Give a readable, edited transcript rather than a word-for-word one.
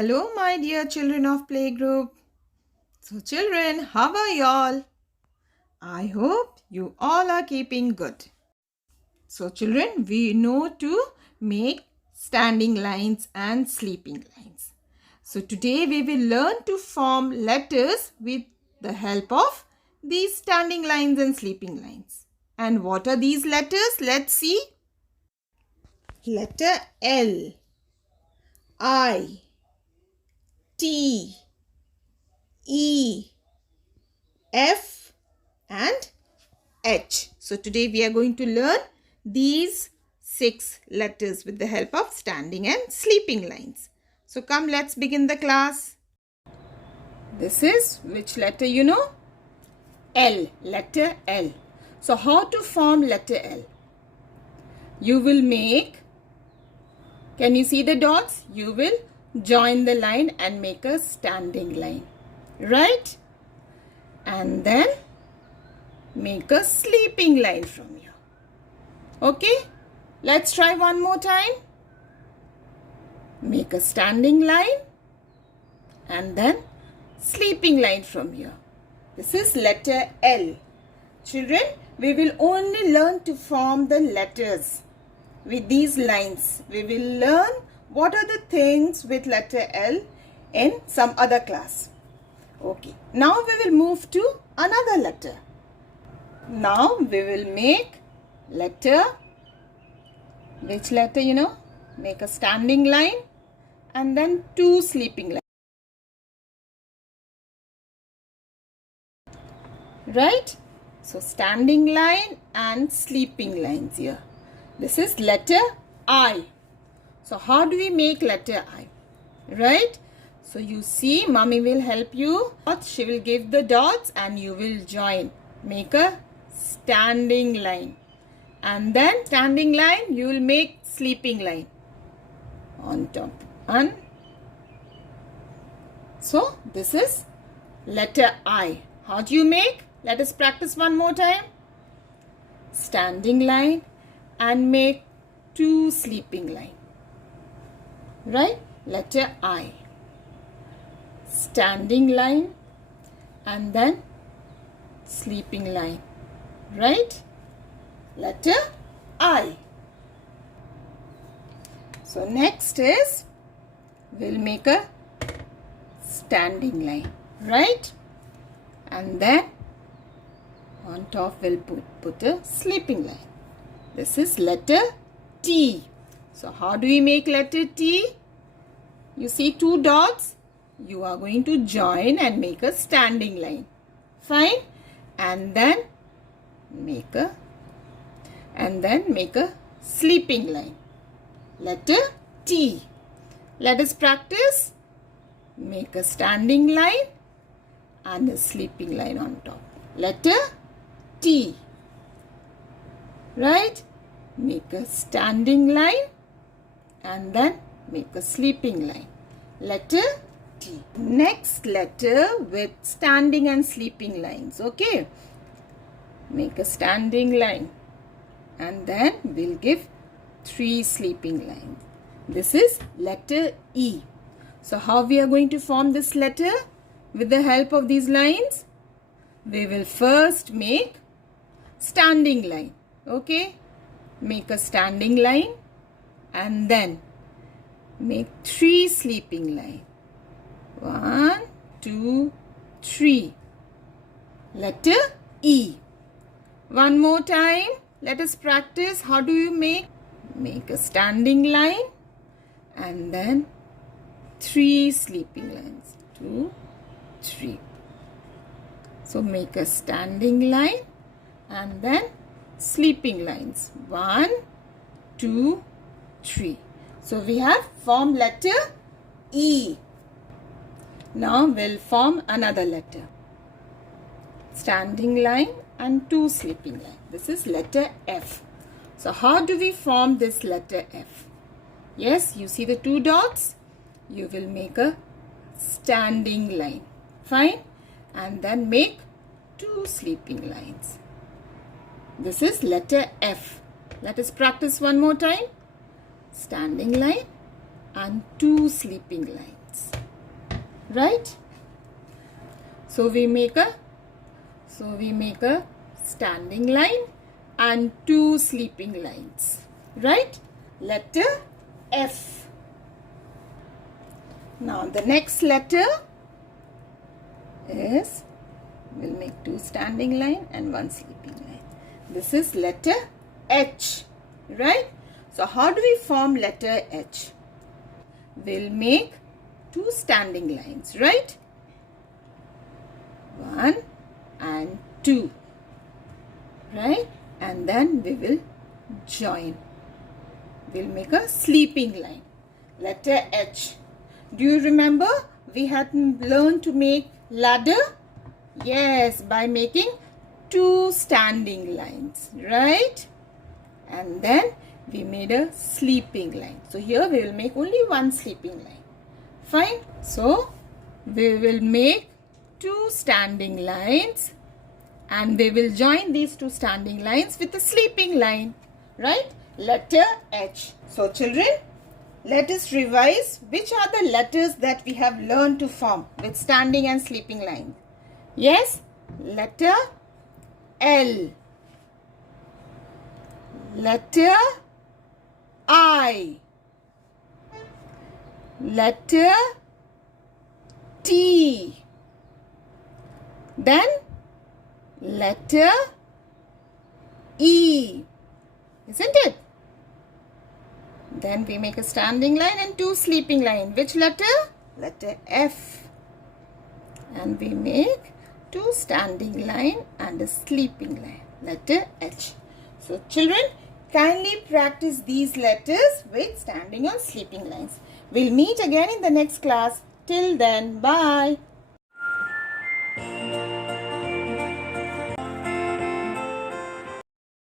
Hello, my dear children of playgroup. So, children, how are y'all? I hope you all are keeping good. So, children, we know to make standing lines and sleeping lines. So, today we will learn to form letters with the help of these standing lines and sleeping lines. And what are these letters? Let's see. Letter L, I, T, E, F and H. So today we are going to learn these 6 letters with the help of standing and sleeping lines. So come, let's begin the class. This is which letter you know? L, letter L. So how to form letter L? You will make, can you see the dots? You will join the line and make a standing line, right? And then make a sleeping line from here. Okay, let's try one more time. Make a standing line and then sleeping line from here. This is letter L. Children, we will only learn to form the letters with these lines. We will learn what are the things with letter L in some other class. Okay, now we will move to another letter. Now we will make letter, which letter you know? Make a standing line and then 2 sleeping lines. Right? So standing line and sleeping lines here. This is letter I. So how do we make letter I? Right? So you see, mommy will help you. She will give the dots and you will join. Make a standing line. And then standing line, you will make sleeping line on top. And so this is letter I. How do you make? Let us practice one more time. Standing line and make 2 sleeping line. Right? Letter I. Standing line and then sleeping line. Right? Letter I. So next is, we'll make a standing line. Right? And then on top we'll put a sleeping line. This is letter T. So how do we make letter T? You see 2 dots. You are going to join and make a standing line. Fine. And then make a sleeping line. Letter T. Let us practice. Make a standing line and a sleeping line on top. Letter T. Right? Make a standing line and then make a sleeping line. Letter T. Next letter with standing and sleeping lines. Okay. Make a standing line and then we'll give 3 sleeping lines. This is letter E. So how we are going to form this letter with the help of these lines? We will first make standing line. Okay. Make a standing line and then make 3 sleeping line. 1, 2, 3. Letter E. One more time. Let us practice. How do you make? Make a standing line and then 3 sleeping lines. 2, 3. So make a standing line and then sleeping lines. 1, 2, 3. So we have formed letter E. Now we'll form another letter. Standing line and 2 sleeping lines. This is letter F. So how do we form this letter F? Yes, you see the 2 dots? You will make a standing line. Fine. And then make 2 sleeping lines. This is letter F. Let us practice one more time. Standing line and 2 sleeping lines. lines. Right? So we make a standing line and 2 sleeping lines. Right? Letter F. Now the next letter is, we'll make 2 standing line and 1 sleeping line. This is letter H. Right? So how do we form letter H? We'll make 2 standing lines. Right? 1 and 2. Right? And then we will join. We'll make a sleeping line. Letter H. Do you remember we had learned to make ladder? Yes, by making 2 standing lines. Right? And then we made a sleeping line. So here we will make only 1 sleeping line. Fine. So we will make 2 standing lines and we will join these 2 standing lines with a sleeping line. Right? Letter H. So children, let us revise which are the letters that we have learned to form with standing and sleeping lines. Yes, letter L, letter I, letter T, then letter E, isn't it? Then we make a standing line and 2 sleeping line. Which letter? Letter F. And we make 2 standing line and a sleeping line. Letter H. So children, kindly practice these letters with standing or sleeping lines. We'll meet again in the next class. Till then, bye.